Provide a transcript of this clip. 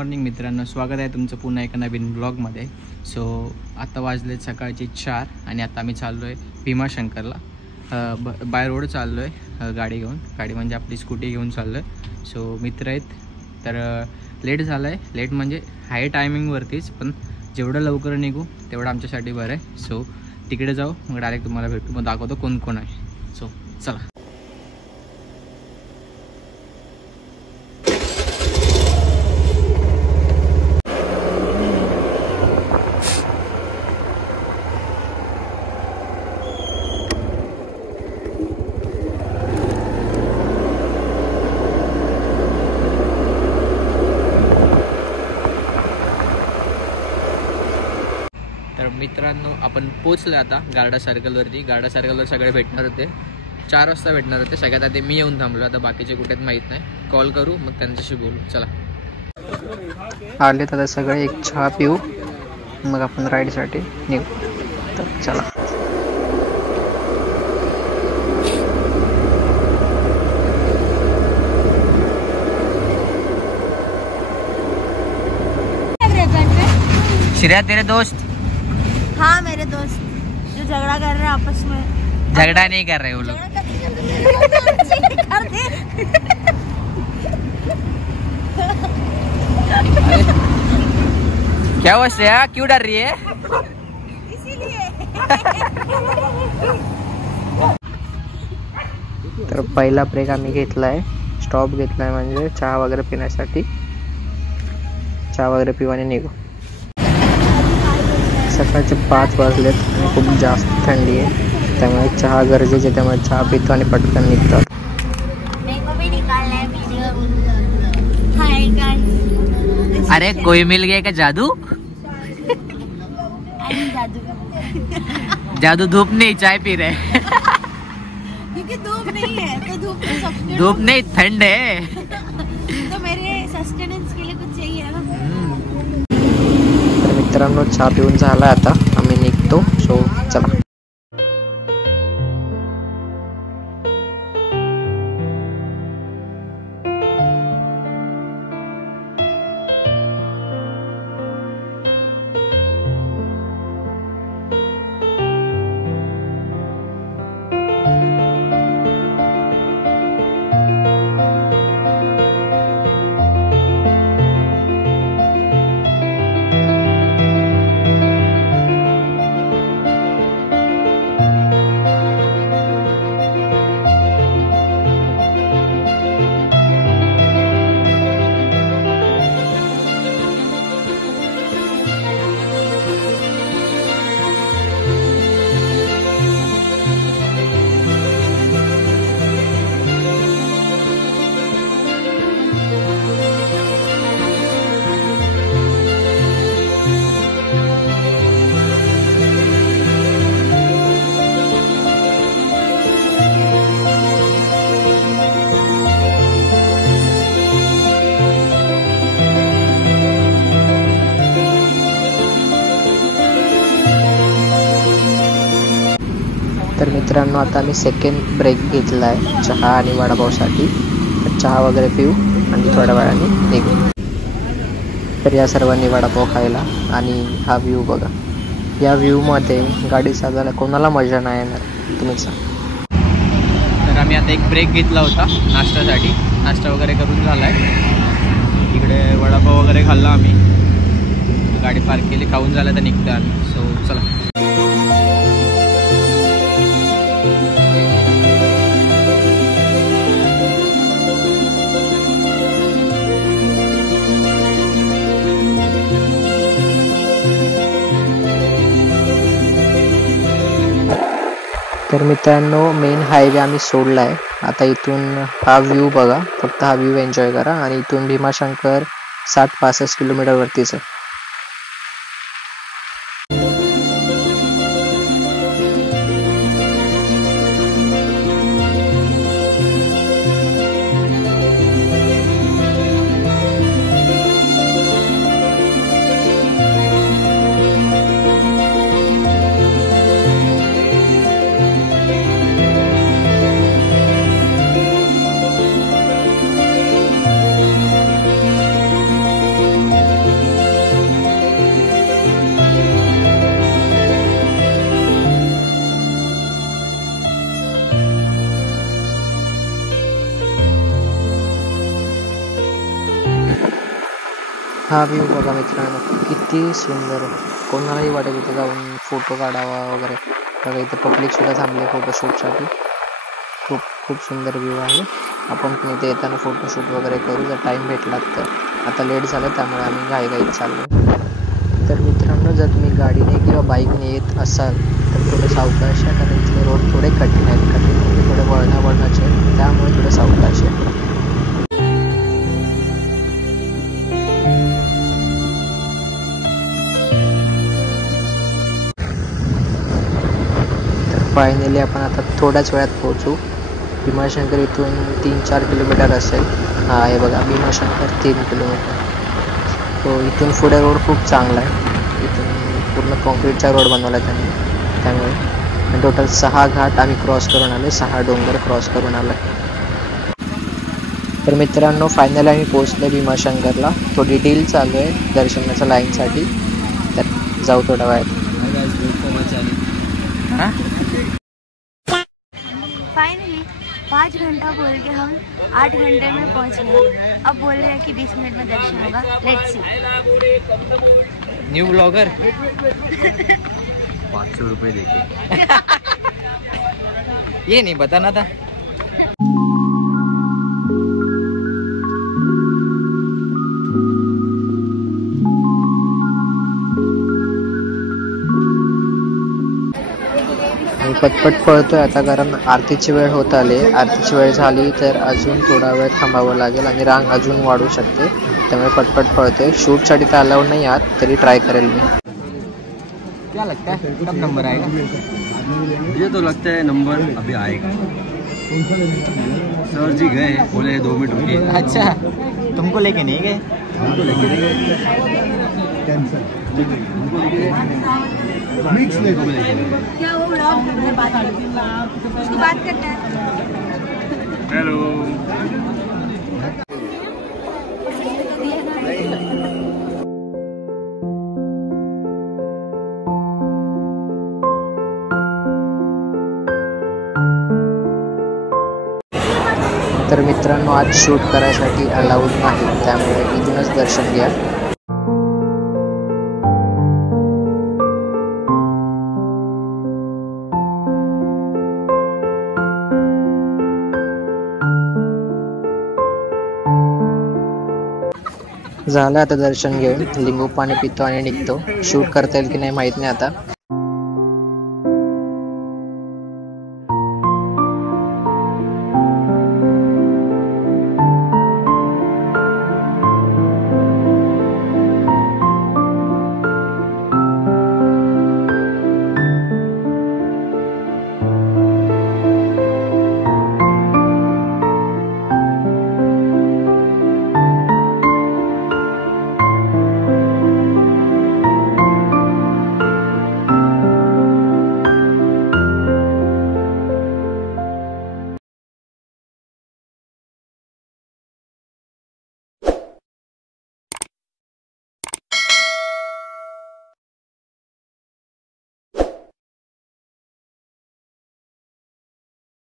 मॉर्निंग मित्रांनो, स्वागत आहे तुमचं पुन्हा एका नवीन ब्लॉगमध्ये. सो आता वाजले सकाळचे 4 आणि आता आम्ही चाललो आहे भीमाशंकरला. बाय रोड चाललो आहे गाडी घेऊन. गाडी म्हणजे आपली स्कूटी घेऊन चाललो आहे. सो मित्र आहेत तर लेट झालं आहे. लेट म्हणजे हाय टायमिंगवरतीच, पण जेवढं लवकर निघू तेवढं आमच्यासाठी बरं आहे. सो तिकडे जाऊ, मग डायरेक्ट तुम्हाला भेटू, मग दाखवतो कोण कोण आहे. सो चला. तर मित्रांनो, आपण पोचलो आता गार्डा सर्कलवरती. गार्डा सर्कलवर सगळे भेटणार होते. 4 वाजता भेटणार होते. सगळ्यात आधी मी येऊन थांबलो. आता बाकीचे कुठेच माहीत नाही. कॉल करू, मग त्यांच्याशी बोलू. चला. आले तर सगळे एक चहा पिऊ, मग आपण राईडसाठी निघू. तर चला. श्रेया, तेरे दोस्त? हाँ मेरे दोस्त जो झगड़ा कर रहे हैं आपस में। झगड़ा नहीं कर रहे वो लोग। क्या हुआ श्रेया, क्यों डर रही है? इसीलिए। तर पहिला ब्रेक आम्ही घेतलाय, स्टॉप घेतलाय म्हणजे चहा वगैरे पिण्यासाठी. चहा वगैरे पिवाने निघू. सकाळचे 5 वाजलेत आणि खूप जास्त थंडी आहे, त्यामुळे चहा गरजेचे आहे. त्यामुळे चहा पितो आणि पटकन निघतात. अरे कोई मिल गया का जादू? जादू धूप नहीं, चाय पी रहे. क्योंकि धूप नहीं है तो धूप नहीं, ठंड है तो मेरे सस्टेनेंस के लिए कुछ चाहिए ना. तर मित्रांनो, चहा पिऊन झाला, आता आम्ही निघतो. सो चला. तर मित्रांनो, आता आम्ही सेकंड ब्रेक घेतला आहे चहा आणि वडापावसाठी. तर चहा वगैरे पिऊ आणि थोड्या वेळाने निघू. तर या सर्वांनी वडापाव खायला. आणि हा व्ह्यू बघा. या व्ह्यूमध्ये गाडी चालवायला कोणाला मजा नाही येणार, तुम्हीच सांगा. तर आम्ही आता एक ब्रेक घेतला होता नाश्त्यासाठी. नाश्ता वगैरे करून झाला आहे. इकडे वडापाव वगैरे खाल्ला आम्ही. गाडी पार्क केली, खाऊन झालं तर निघतो आम्ही. सो चला. तर मित्रांनो, मेन हायवे आम्ही सोडला आहे. आता इथून हा व्ह्यू बघा. फक्त हा व्ह्यू एन्जॉय करा. आणि इथून भीमाशंकर 60-65 किलोमीटरवरतीच आहे. हा व्ह्यू बघा मित्रांनो, किती सुंदर आहे. कोणालाही वाटेल इथे जाऊन फोटो काढावा वगैरे. बघा इथे पब्लिक सुद्धा थांबले फोटोशूटसाठी. खूप खूप सुंदर व्ह्यू आहे. आपण पण इथे येताना फोटोशूट वगैरे करू जर टाईम भेटला तर. आता लेट झालं त्यामुळे आम्ही घाईघाईत चाललो. तर मित्रांनो, जर तुम्ही गाडीने किंवा बाईकने येत असाल तर थोडं सावकाश आहे, कारण इथले रोड थोडे कठीण आहेत. कठीण म्हणजे थोडे वळणाचे आहेत, त्यामुळे थोडं सावकाश आहे. फायनली आपण आता थोड्याच वेळात पोहोचू. भीमाशंकर इथून 3-4 किलोमीटर असेल. हा आहे बघा भीमाशंकर 3 किलोमीटर. तो इथून पुढे रोड खूप चांगला आहे. इथून पूर्ण कॉन्क्रीटचा रोड बनवला आहे त्यांनी, त्यामुळे टोटल 6 घाट आम्ही क्रॉस करून आलो, 6 डोंगर क्रॉस करून आलो. तर मित्रांनो, फायनली आम्ही पोहोचलो भीमाशंकरला. थोडी डील चालू आहे दर्शनाच्या लाईनसाठी, तर जाऊ थोड्या वेळात. फाइनली 5 घंटा बोल के हम 8 घंटे में पहुंच गए. अब बोल रहे हैं कि 20 मिनट में दर्शन होगा. Let's see. न्यू ब्लॉगर 500 रुपये देके ये नहीं बताना था. पटपट पळतोय आता, कारण आरतीची वेळ होत आली. आरतीची वेळ झाली तर अजून थोडा वेळ थांबावं लागेल आणि रांग अजून वाढू शकते, त्यामुळे पटपट पळतोय. शूटसाठी तर अलाउड नाही आत, तरी ट्राय करेल मी. क्या लगता है कब नंबर आएगा? ये तो लगता है नंबर अभी आएगा. सर जी गए, बोले 2 मिनट रुकिए. अच्छा, तुमको लेके नहीं गए? हमको लेके नहीं गए. मिक्स लेके क्या वो व्लॉग में बात उसकी बात करते हैं. हेलो. तर मित्रांनो, आज शूट करायसाठी अलाउड नाही, त्यामुळे इथूनच दर्शन घ्या. झालं आता दर्शन घेऊन. लिंबू पाणी पितो आणि निघतो. शूट करता येईल की नाही माहीत नाही आता.